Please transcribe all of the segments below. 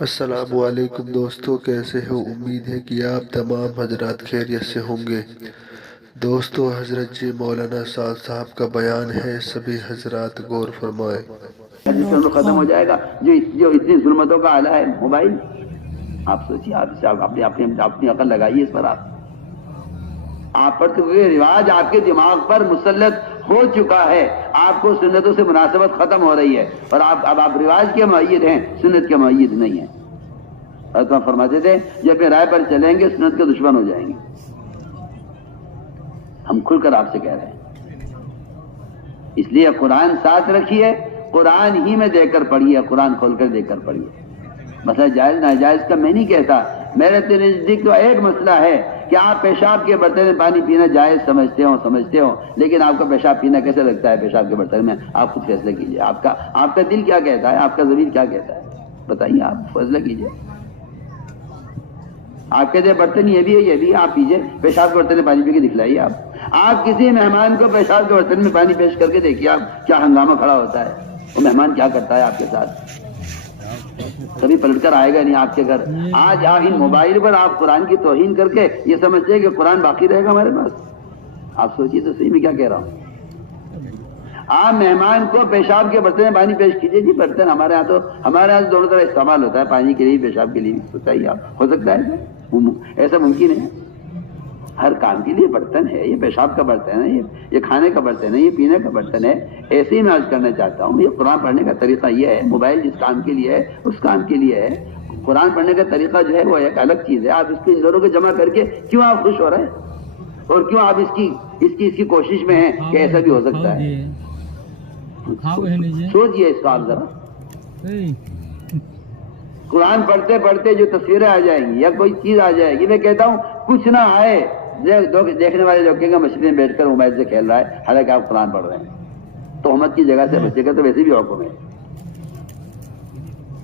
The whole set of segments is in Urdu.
السلام علیکم دوستو، کیسے ہو؟ امید ہے کہ آپ تمام حضرات خیریت سے ہوں گے۔ دوستو، حضرت جی مولانا سعد صاحب کا بیان ہے، سبھی حضرات غور فرمائے۔ ختم ہو جائے گا جو اتنی ظلمتوں کا آلہ ہے موبائل۔ آپ سوچیے، آپ اپنی عقل لگائیے اس پر۔ آپ پر تو یہ رواج آپ کے دماغ پر مسلط ہو چکا ہے، آپ کو سنتوں سے مناسبت ختم ہو رہی ہے، اور اب آپ رواج کے مؤید ہیں، سنت کے مؤید نہیں ہیں۔ حضرت فرماتے تھے جب اپنے رائے پر چلیں گے سنت کے دشمن ہو جائیں گے۔ ہم کھل کر آپ سے کہہ رہے ہیں، اس لیے قرآن ساتھ رکھیے، قرآن ہی میں دیکھ کر پڑھیے، قرآن کھول کر دیکھ کر پڑھیے۔ مسئلہ جائز ناجائز کا میں نہیں کہتا، میرے نزدیک تو ایک مسئلہ ہے کہ آپ پیشاب کے برتن میں پانی پینا جائز سمجھتے ہو، لیکن آپ کو پیشاب پینا کیسے لگتا ہے پیشاب کے برتن میں؟ آپ خود فیصلہ کیجئے، آپ کا دل کیا کہتا ہے، آپ کا ضمیر کیا کہتا ہے، بتائیے، آپ فیصلہ کیجئے۔ آپ کے برتن یہ بھی ہے، یہ بھی آپ پیجئے، پیشاب کے برتن میں پانی پی کے دکھلائیے۔ آپ کسی مہمان کو پیشاب کے برتن میں پانی پیش کر کے دیکھیے، آپ کیا ہنگامہ کھڑا ہوتا ہے، وہ مہمان کیا کرتا ہے آپ کے ساتھ، کبھی پلٹ کر آئے گا نہیں آپ کے گھر۔ آج آپ ان موبائل پر آپ قرآن کی توہین کر کے یہ سمجھتے ہیں کہ قرآن باقی رہے گا ہمارے پاس۔ آپ سوچیے تو صحیح میں کیا کہہ رہا ہوں۔ آپ مہمان کو پیشاب کے برتن میں پانی پیش کیجیے، جی برتن ہمارے یہاں دونوں طرح استعمال ہوتا ہے، پانی کے لیے پیشاب کے لیے بھی، بتائیے آپ، ہو سکتا ہے ایسا ممکن ہے؟ ہر کام کے لیے برتن ہے، یہ پیشاب کا برتن ہے، یہ کھانے کا برتن ہے، یہ پینے کا برتن ہے۔ ایسے ہی میں عرض کرنا چاہتا ہوں، یہ قرآن پڑھنے کا طریقہ یہ ہے، موبائل جس کام کے لیے ہے اس کام کے لیے ہے، قرآن پڑھنے کا طریقہ جو ہے وہ ایک الگ چیز ہے۔ آپ اس کو ان دونوں کو جمع کر کے کیوں آپ خوش ہو رہے ہیں، اور کیوں آپ اس کی کوشش میں ہیں کہ ایسا بھی ہو سکتا ہے؟ سوچئے اس کا آپ ذرا۔ قرآن پڑھتے پڑھتے جو تصویریں آ جائیں گی یا کوئی چیز آ جائے گی، میں کہتا ہوں کچھ نہ آئے، دیکھنے والے لوگ کہیں گے مسجد میں بیٹھ کر موبائل سے کھیل رہا ہے، حالانکہ آپ قرآن پڑھ رہے ہیں۔ تہمت کی جگہ سے بچے گا تو ویسے بھی حکم ہے،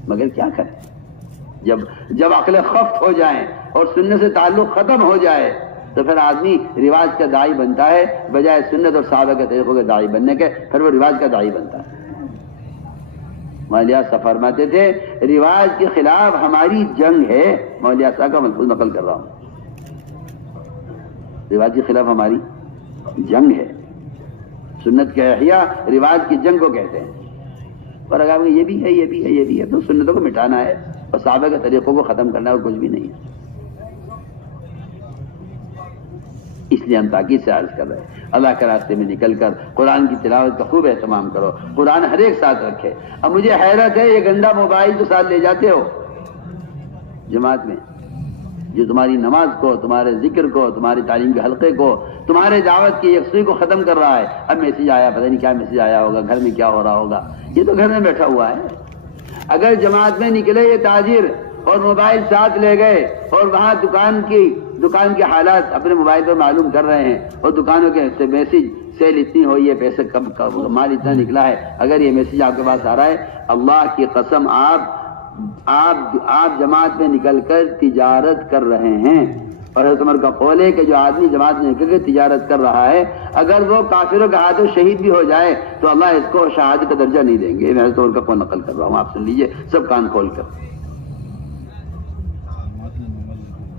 مگر کیا کریں؟ جب عقل خفت ہو جائیں اور سننے سے تعلق ختم ہو جائے تو پھر آدمی رواج کا داعی بنتا ہے، بجائے سنت اور صحابہ کے طریقوں کے داعی بننے کے پھر وہ رواج کا داعی بنتا ہے۔ مولیا صاحب فرماتے تھے رواج کے خلاف ہماری جنگ ہے، مولیا صاحب کا ملفوظ نقل کر رہا ہوں، رواج کے خلاف ہماری جنگ ہے۔ سنت کے احیاء رواج کی جنگ کو کہتے ہیں، اور اگر یہ بھی ہے یہ بھی ہے یہ بھی ہے تو سنتوں کو مٹانا ہے اور صحابہ کے طریقوں کو ختم کرنا ہے، اور کچھ بھی نہیں ہے۔ اس لیے ہم تاکید سے عرض کر رہے ہیں، اللہ کے راستے میں نکل کر قرآن کی تلاوت کا خوب اہتمام کرو، قرآن ہر ایک ساتھ رکھے۔ اب مجھے حیرت ہے، یہ گندا موبائل تو ساتھ لے جاتے ہو جماعت میں، جو تمہاری نماز کو، تمہارے ذکر کو، تمہاری تعلیم کے حلقے کو، تمہارے دعوت کی یکسوئی کو ختم کر رہا ہے۔ اب میسج آیا، پتہ نہیں کیا میسج آیا ہوگا، گھر میں کیا ہو رہا ہوگا، یہ تو گھر میں بیٹھا ہوا ہے۔ اگر جماعت میں نکلے یہ تاجر اور موبائل ساتھ لے گئے اور وہاں دکان کے حالات اپنے موبائل پر معلوم کر رہے ہیں، اور دکانوں کے میسج سیل اتنی ہوئی ہے، پیسے کم مال اتنا نکلا ہے، اگر یہ میسج آپ کے پاس آ رہا ہے، اللہ کی قسم آپ جماعت میں نکل کر تجارت کر رہے ہیں۔ اور حضرت عمر کا قول ہے کہ جو آدمی جماعت میں نکل کے تجارت کر رہا ہے، اگر وہ کافروں کے ہاتھوں شہید بھی ہو جائے تو اللہ اس کو شہادت کا درجہ نہیں دیں گے۔ میں حضرت عمر کا قول نقل کر رہا ہوں، آپ سن لیجئے سب کان کھول کر۔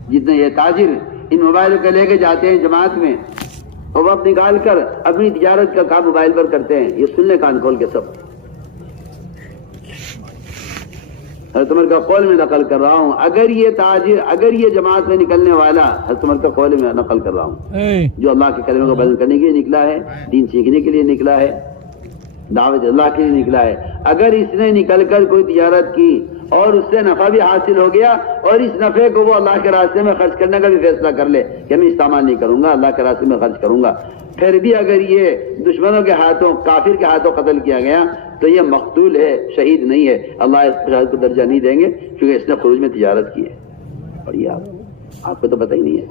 جتنے یہ تاجر ان موبائلوں کے لے کے جاتے ہیں جماعت میں، اور وقت نکال کر اپنی تجارت کا کام موبائل پر کرتے ہیں، یہ سن لیں کان کھول کے سب۔ حضرت عمر کا قول میں نقل کر رہا ہوں، اگر یہ جماعت میں نکلنے والا، حضرت عمر کا قول میں نقل کر رہا ہوں، جو اللہ کے کلمے کو بیان کرنے کے لیے نکلا ہے، دین سیکھنے کے لیے نکلا ہے، دعوت اللہ کے لیے نکلا ہے، اگر اس نے نکل کر کوئی تجارت کی اور اس سے نفع بھی حاصل ہو گیا، اور اس نفع کو وہ اللہ کے راستے میں خرچ کرنے کا بھی فیصلہ کر لے کہ میں استعمال نہیں کروں گا، اللہ کے راستے میں خرچ کروں گا، پھر بھی اگر یہ دشمنوں کے ہاتھوں، کافر کے ہاتھوں قتل کیا گیا تو یہ مقتول ہے، شہید نہیں ہے، اللہ اس شہادت کو درجہ نہیں دیں گے کیونکہ اس نے خروج میں تجارت کی ہے۔ اور یہ آپ کو تو پتہ ہی نہیں ہے،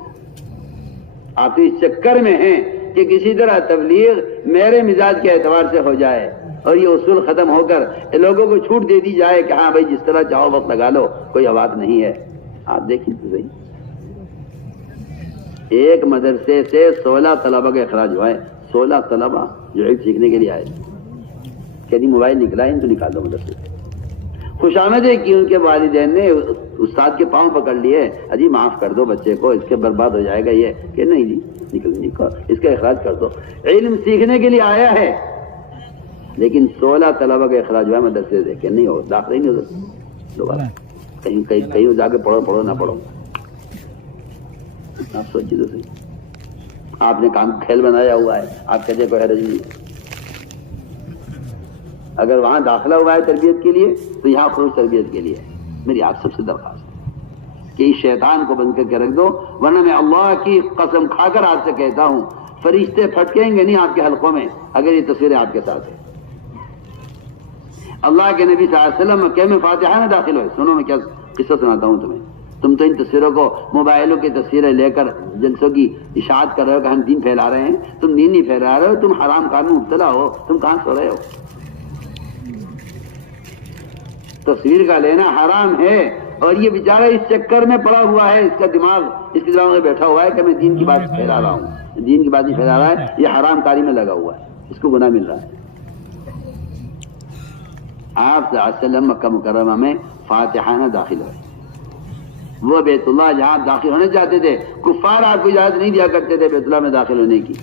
آپ تو اس چکر میں ہیں کہ کسی طرح تبلیغ میرے مزاج کے اعتبار سے ہو جائے اور یہ اصول ختم ہو کر لوگوں کو چھوٹ دے دی جائے کہ ہاں بھائی جس طرح چاہو وقت لگا لو، کوئی بات نہیں ہے۔ آپ دیکھیں تو صحیح، ایک مدرسے سے 16 طلبہ کا اخراج ہوا ہے، 16 طلبہ جو علم سیکھنے کے لیے آئے، کہ موبائل نکلا ہے ان کو نکال دو مدرسے سے۔ خوشامدیں کی ان کے والدین نے، استاد کے پاؤں پکڑ لیے، اجی معاف کر دو بچے کو، اس کے برباد ہو جائے گا یہ، کہ نہیں جی نکلنے کا، اس کا اخراج کر دو. علم سیکھنے کے لیے آیا ہے، لیکن 16 طلبہ کا اخراج ہوا ہے مدرسے سے کہ نہیں ہو، داخلہ ہی نہیں ہوتا دوبارہ، کہیں جا کے پڑھو نہ پڑھو. آپ سوچیے تو صحیح، آپ نے کام کھیل بنایا ہوا ہے، آپ کہتے کوئی حرج نہیں ہے. اگر وہاں داخلہ ہوا ہے تربیت کے لیے تو یہاں خروج تربیت کے لیے. میری آپ سب سے درخواست ہے کہ اس شیطان کو بند کر کے رکھ دو، ورنہ میں اللہ کی قسم کھا کر آپ سے کہتا ہوں فرشتے پھٹکیں گے نہیں آپ کے حلقوں میں اگر یہ تصویریں آپ کے ساتھ ہیں. اللہ کے نبی صلی اللہ علیہ وسلم مکہ میں فاتحہ میں داخل ہوئے. سنو میں کیا قصہ سناتا ہوں تمہیں. تم تو ان تصویروں کو، موبائلوں کی تصویریں لے کر جلسوں کی اشاعت کر رہے ہو کہ ہم دین پھیلا رہے ہیں. تم دین نہیں پھیلا رہے ہو، تم حرام کام میں مبتلا ہو. تم کہاں سو رہے ہو؟ تصویر کا لینا حرام ہے، اور یہ بیچارہ اس چکر میں پڑا ہوا ہے، اس کا دماغ اس کے دماغ میں بیٹھا ہوا ہے کہ میں دین کی بات پھیلا رہا ہوں. دین کی بات نہیں پھیلا رہا ہے، یہ حرام کاری میں لگا ہوا ہے، اس کو گناہ مل رہا ہے. آپ صلی اللہ علیہ وسلم مکہ مکرمہ میں فاتحانہ داخل ہوئے. وہ بیت اللہ جہاں آپ داخل ہونے چاہتے تھے، کفار آپ کو اجازت نہیں دیا کرتے تھے بیت اللہ میں داخل ہونے کی.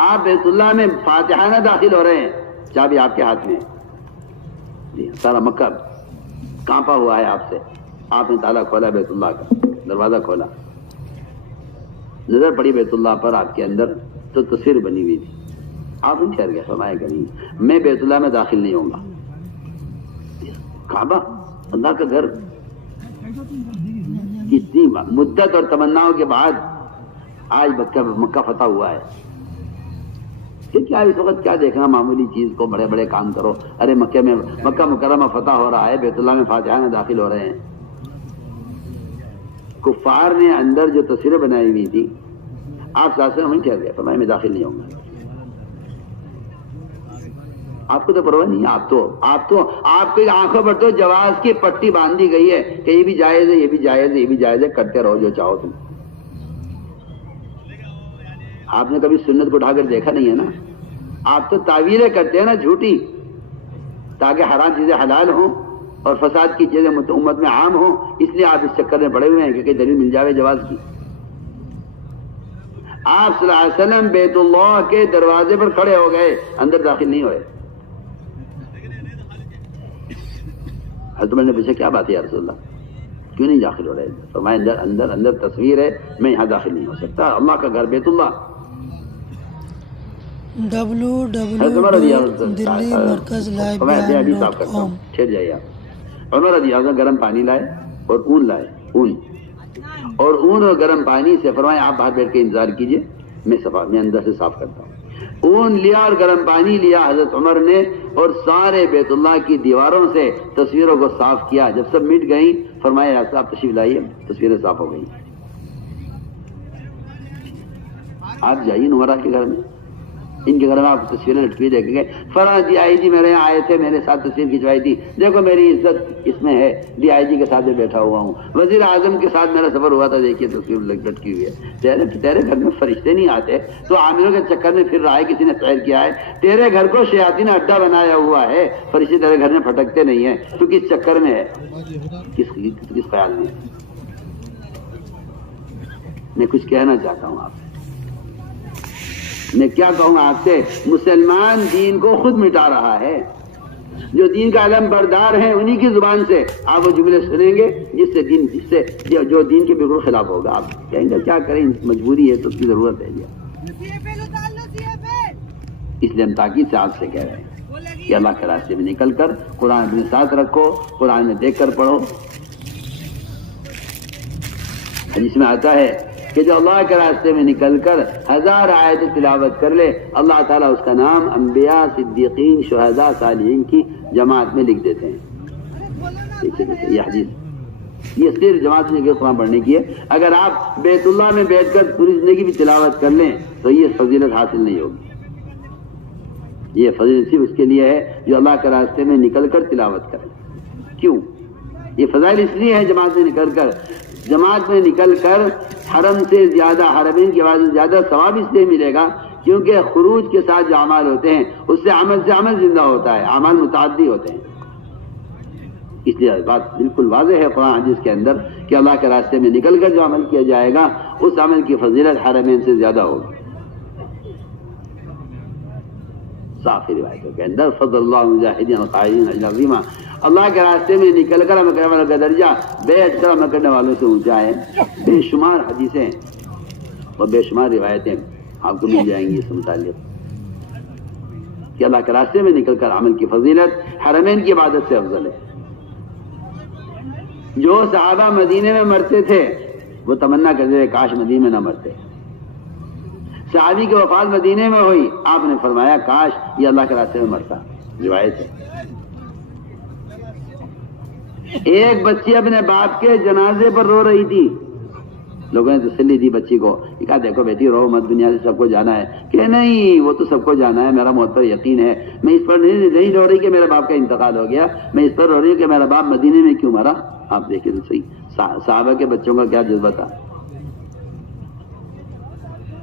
آپ بیت اللہ میں فاتحانہ داخل ہو رہے ہیں، چابی آپ کے ہاتھ میں. سارا مکہ کانپا ہوا ہے آپ سے. آپ نے تالا کھولا بیت اللہ کا، دروازہ کھولا، نظر پڑی بیت اللہ پر، آپ کے اندر تو تصویر بنی ہوئی تھی. آپ نے ٹھہر گیا، فرمایا کہ نہیں میں بیت اللہ میں داخل نہیں ہوں گا. کعبہ اللہ کا گھر، کتنی مدت اور تمناؤں کے بعد آج مکہ فتح ہوا ہے. کہ کیا اس وقت کیا دیکھنا معمولی چیز کو، بڑے بڑے کام کرو. ارے مکہ مکرمہ فتح ہو رہا ہے، بیت اللہ میں فاتحانہ داخل ہو رہے ہیں. کفار نے اندر جو تصویریں بنائی ہوئی تھی، آپ ساتھ سے وہیں ٹھہر گئے، فرمایا میں داخل نہیں ہوں گا. آپ کو تو پرواہ نہیں ہے. آپ کی آنکھوں پر تو جواز کی پٹی باندھ دی گئی ہے کہ یہ بھی جائز ہے، یہ بھی جائز ہے، یہ بھی جائز ہے، کرتے رہو جو چاہو تم. آپ نے کبھی سنت کو اٹھا کر دیکھا نہیں ہے نا. آپ تو تعویلیں کرتے ہیں نا جھوٹی، تاکہ حرام چیزیں حلال ہوں اور فساد کی چیزیں امت میں عام ہوں. اس لیے آپ اس چکر میں پڑے ہوئے ہیں کہ کہیں دلیل مل جائے جواز کی. آپ صلی اللہ علیہ وسلم بیت اللہ کے دروازے پر کھڑے ہو گئے، اندر داخل نہیں ہوئے. حضرت عمر نے پوچھا کیا بات ہے یا رسول اللہ، کیوں نہیں داخل ہو رہے؟ فرمایا اندر تصویر ہے، میں یہاں داخل نہیں ہو سکتا. اللہ کا گھر بیت اللہ. www.delhimarkazlive.com. ٹھہر جائیے آپ. عمر رضی اللہ عنہ گرم پانی لائے اور اون لائے، اون اور گرم پانی سے فرمایا آپ باہر بیٹھ کے انتظار کیجئے، میں اندر سے صاف کرتا ہوں. اون لیا اور گرم پانی لیا حضرت عمر نے، اور سارے بیت اللہ کی دیواروں سے تصویروں کو صاف کیا. جب سب مٹ گئیں فرمایا آپ تشریف لائیے، تصویریں صاف ہو گئی. آپ جائیے نمرہ کے گھر میں، ان کے گھر میں آپ تصویریں لٹکی دیکھیں گے. فلاں ڈی آئی جی میرے یہاں آئے تھے، میرے ساتھ تصویر کھنچوائی تھی، دیکھو میری عزت اس میں ہے، ڈی آئی جی کے ساتھ میں بیٹھا ہوا ہوں، وزیر اعظم کے ساتھ میرا سفر ہوا تھا، دیکھیے تصویر لٹکی ہوئی ہے. تیرے گھر میں فرشتے نہیں آتے تو عامروں کے چکر میں پھر رہا ہے، کسی نے خیر کیا ہے. تیرے گھر کو شیاطین نے اڈا بنایا ہوا ہے، فرشتے تیرے گھر میں پھٹکتے نہیں ہیں. تو کس چکر میں ہے، کس خیال میں؟ میں کچھ کہنا چاہتا ہوں آپ سے. میں کیا کہوں آپ سے؟ مسلمان دین کو خود مٹا رہا ہے. جو دین کا علم بردار ہیں انہی کی زبان سے آپ وہ جملے سنیں گے جس سے جو دین کے بالکل خلاف ہوگا. آپ کہیں گے کیا کریں، مجبوری ہے تو اس کی ضرورت ہے. اس لیے ہم تاکید سے آپ سے کہہ رہے ہیں کہ اللہ کے راستے میں نکل کر قرآن اپنے ساتھ رکھو، قرآن میں دیکھ کر پڑھو. جس میں آتا ہے کہ جو اللہ کے راستے میں نکل کر 1000 آیت تلاوت کر لے، اللہ تعالیٰ اس کا نام انبیاء، صدیقین، شہداء، صالحین کی جماعت میں لکھ دیتے ہیں. یہ حدیث، یہ صرف جماعت میں قرآن پڑھنے کی ہے. اگر آپ بیت اللہ میں بیٹھ کر پوری زندگی بھی تلاوت کر لیں تو یہ فضیلت حاصل نہیں ہوگی. یہ فضیلت صرف اس کے لیے ہے جو اللہ کے راستے میں نکل کر تلاوت کرے. کیوں؟ یہ فضائل اس لیے ہے جماعت میں نکل کر حرم سے زیادہ، حرمین کی آواز سے زیادہ ثواب اس لیے ملے گا کیونکہ خروج کے ساتھ جو اعمال ہوتے ہیں اس سے عمل زندہ ہوتا ہے، اعمال متعدی ہوتے ہیں. اس لیے بات بالکل واضح ہے قرآن حدیث کے اندر کہ اللہ کے راستے میں نکل کر جو عمل کیا جائے گا اس عمل کی فضیلت حرمین سے زیادہ ہوگی. صاف روایتوں کے اندر فضل اللہ مجاہدین القائدین اجر عظیمہ، اللہ کے راستے میں نکل کر عمل کرنے والوں کا درجہ بے اکثر عمل کرنے والوں سے اونچا ہے. بے شمار حدیثیں اور بے شمار روایتیں آپ کو مل جائیں گی اس متعلق کہ اللہ کے راستے میں نکل کر عمل کی فضیلت حرمین کی عبادت سے افضل ہے. جو صحابہ مدینے میں مرتے تھے وہ تمنا کرتے تھے کاش مدینے میں نہ مرتے. صحابی کی وفات مدینے میں ہوئی، آپ نے فرمایا کاش یہ اللہ کے راستے میں مرتا. روایت ہے ایک بچی اپنے باپ کے جنازے پر رو رہی تھی. لوگوں نے تسلی دی بچی کو، کہا دیکھو بیٹی رو مت، دنیا سے سب کو جانا ہے. کہ نہیں وہ تو سب کو جانا ہے، میرا موت پر یقین ہے. میں اس پر نہیں رو رہی کہ میرے باپ کا انتقال ہو گیا، میں اس پر رو رہی ہوں کہ میرا باپ مدینے میں کیوں مرا. آپ دیکھیں تو صحیح صحابہ کے بچوں کا کیا جذبہ تھا.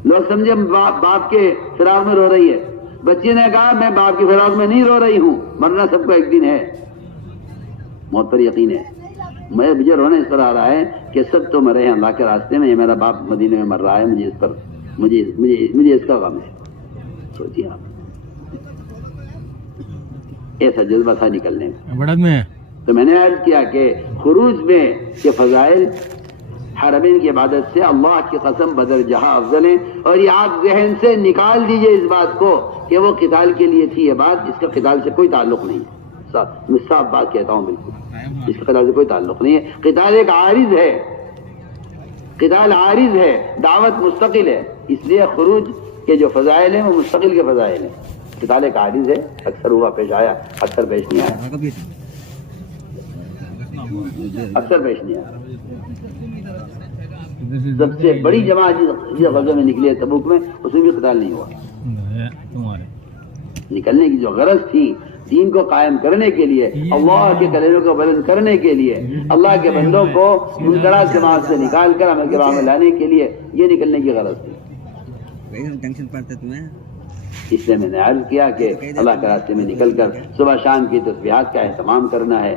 لوگ سمجھے باپ کے فراق میں رو رہی ہے. بچی نے کہا میں باپ کی فراق میں نہیں رو رہی ہوں، مرنا سب کو ایک دن ہے، موت پر یقین ہے. مجھے رونا اس پر آ رہا ہے کہ سب تو مرے ہیں اللہ کے راستے میں، یہ میرا باپ مدینے میں مر رہا ہے، مجھے اس پر مجھے اس کا غم ہے. سوچیے آپ، ایسا جذبہ تھا نکلنے میں. تو میں نے عرض کیا کہ خروج میں کے فضائل حرمین کی عبادت سے اللہ کی قسم بدر جہاں افضل ہیں. اور یہ آپ ذہن سے نکال دیجئے اس بات کو کہ وہ قتال کے لیے تھی. یہ بات اس کا قتال سے کوئی تعلق نہیں ہے. میں صاف بات کہتا ہوں، بالکل اس کے قتال سے کوئی تعلق نہیں ہے. قتال ایک عارض ہے، قتال عارض ہے، دعوت مستقل ہے. اس لیے خروج کے جو فضائل ہیں وہ مستقل کے فضائل ہیں. قتال ایک عارض ہے، اکثر ہوا پیش آیا، اکثر پیش نہیں آیا، اکثر پیش نہیں آیا. سب سے بڑی جماعت جس غزوے میں نکلی ہے تبوک میں، اس میں بھی قتال نہیں ہوا. نکلنے کی جو غرض تھی دین کو قائم کرنے کے لیے، اللہ کے کلمے کو بلند کرنے کے لیے، اللہ کے بندوں کو منکرات جماعت سے نکال کر عمل کے راہ میں لانے کے لیے، یہ نکلنے کی غرض تھی. اس لیے میں نے عرض کیا کہ اللہ کے راستے میں نکل کر صبح شام کی تسبیحات کا اہتمام کرنا ہے.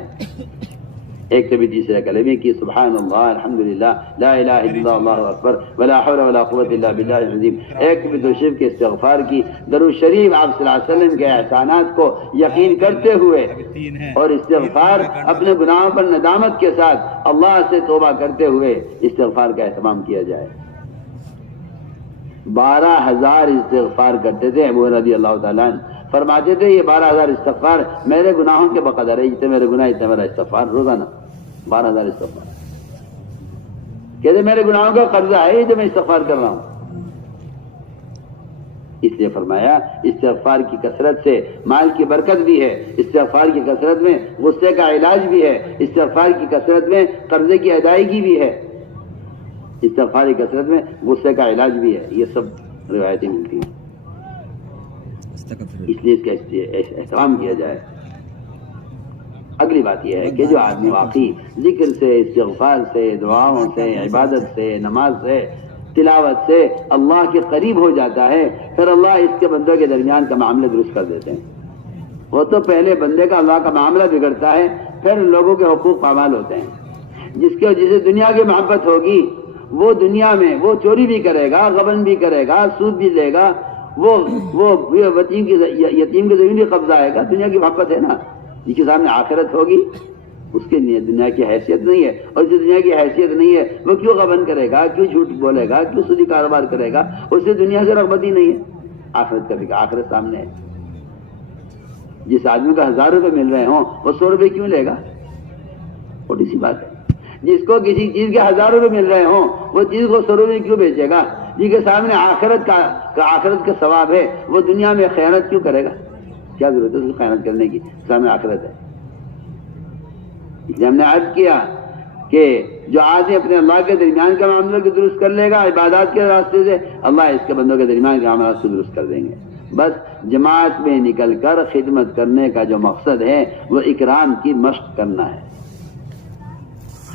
ایک تو بھی تیسرے کلمے کی سبحان اللہ الحمدللہ لا الہ الا اللہ اللہ اکبر ولا حول ولا قوت الا باللہ العظیم. ایک بھی شریف کے استغفار کی، درود شریف آپ صلی اللہ علیہ وسلم کے احسانات کو یقین کرتے ہوئے اور استغفار اپنے گناہوں پر ندامت کے ساتھ اللہ سے توبہ کرتے ہوئے استغفار کا اہتمام کیا جائے. 12,000 استغفار کرتے تھے ابو رضی اللہ تعالیٰ عنہ. فرماتے تھے یہ 12,000 استغفار میرے گناہوں کے بقدر ہے، جتنے میرے گناہ اتنے میرا استغفار روزانہ. 12,000 استغفار کہتے میرے گناہوں کا قرضہ ہے جو میں استغفار کر رہا ہوں. اس لیے فرمایا استغفار کی کثرت سے مال کی برکت بھی ہے، استغفار کی کثرت میں غصے کا علاج بھی ہے، استغفار کی کثرت میں قرضے کی ادائیگی بھی ہے، استغفار کی کثرت میں غصے کا علاج بھی ہے. یہ سب روایتیں ملتی ہیں. اس لیے اس کا احترام کیا جائے. اگلی بات یہ ہے کہ جو آدمی واقعی ذکر سے، استغفار سے، دعاؤں سے، عبادت سے، نماز سے، تلاوت سے اللہ کے قریب ہو جاتا ہے، پھر اللہ اس کے بندوں کے درمیان کا معاملہ درست کر دیتے ہیں. وہ تو پہلے بندے کا اللہ کا معاملہ بگڑتا ہے، پھر لوگوں کے حقوق پامال ہوتے ہیں. جسے دنیا کی محبت ہوگی وہ دنیا میں وہ چوری بھی کرے گا، غبن بھی کرے گا، سود بھی لے گا، وہ یتیم کی زمین بھی قبضہ آئے گا. دنیا کی محبت ہے نا. جس کے سامنے آخرت ہوگی اس کے لیے دنیا کی حیثیت نہیں ہے، اور جس دنیا کی حیثیت نہیں ہے وہ کیوں غبن کرے گا، کیوں جھوٹ بولے گا، کیوں سودی کاروبار کرے گا. اس سے دنیا سے رغبت ہی نہیں ہے. آخرت کا بھی آخرت سامنے ہے. جس آدمی کو 1000 روپے مل رہے ہوں وہ 100 روپے کیوں لے گا؟ چھوٹی سی بات ہے. جس کو کسی چیز کے 1000 روپے مل رہے ہوں وہ چیز کو 100 روپے کیوں بیچے گا؟ جس کے سامنے آخرت کا ثواب ہے وہ دنیا میں خیانت کیوں کرے گا؟ کیا ضرورت ہے اس کو خیانت کرنے کی؟ سامنے آخرت ہے. اس لیے ہم نے عرض کیا کہ جو آدمی اپنے اللہ کے درمیان کا معاملہ کو درست کر لے گا عبادات کے راستے سے، اللہ اس کے بندوں کے درمیان کے معاملات کو درست کر دیں گے. بس جماعت میں نکل کر خدمت کرنے کا جو مقصد ہے وہ اکرام کی مشق کرنا ہے.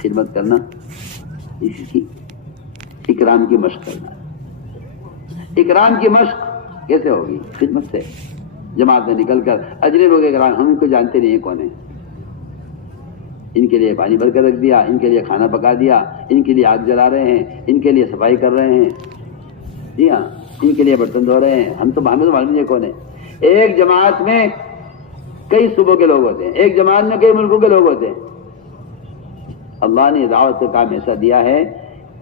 خدمت کرنا اسی کی اکرام کی مشق کرنا ہے. اکرام کی مشق کیسے ہوگی؟ خدمت سے. جماعت میں نکل کر اجنبیوں کے اکرام، ہم ان کو جانتے نہیں ہیں کون ہیں، ان کے لیے پانی بھر کر رکھ دیا، ان کے لیے کھانا پکا دیا، ان کے لیے آگ جلا رہے ہیں، ان کے لیے صفائی کر رہے ہیں، جی ہاں، ان کے لیے برتن دھو رہے ہیں. ہمیں تو معلوم نہیں کون ہے. ایک جماعت میں کئی صوبوں کے لوگ ہوتے ہیں، ایک جماعت میں کئی ملکوں کے لوگ ہوتے ہیں. اللہ نے دعوت کا کام ایسا دیا ہے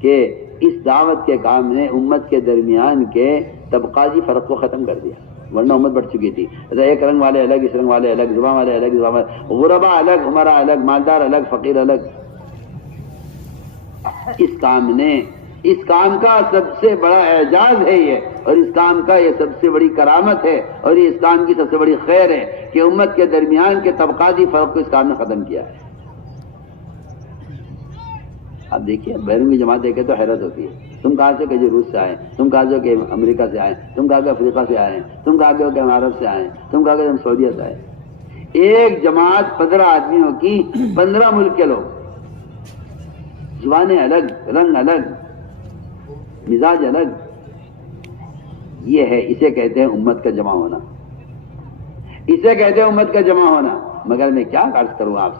کہ اس دعوت کے کام نے امت کے درمیان کے طبقاتی فرق کو ختم کر دیا، ورنہ امت بڑھ چکی تھی. ایک رنگ والے الگ، اس رنگ والے الگ، زبان والے الگ، زبان والے، غربا الگ، عمرا الگ، مالدار الگ، فقیر الگ. اس کام کا سب سے بڑا اعجاز ہے یہ، اور اس کام کا یہ سب سے بڑی کرامت ہے، اور یہ اس کام کی سب سے بڑی خیر ہے کہ امت کے درمیان کے طبقاتی فرق کو اس کام نے ختم کیا ہے. اب دیکھیے بیرون کی جماعت دیکھے تو حیرت ہوتی ہے. تم کہاں سے کہ روس سے آئے، تم کہاں سے کہ امریکہ سے آئے، تم کہاں کہ افریقہ سے آئے، تم کہاں کہ ہم عرب سے آئے، تم کہاں کہ ہم سعودیہ سے آئے. ایک جماعت 15 آدمیوں کی، 15 ملک کے لوگ، زبانیں الگ، رنگ الگ، مزاج الگ. یہ ہے، اسے کہتے ہیں امت کا جمع ہونا، اسے کہتے ہیں امت کا جمع ہونا. مگر میں کیا عرض کروں آپ سے،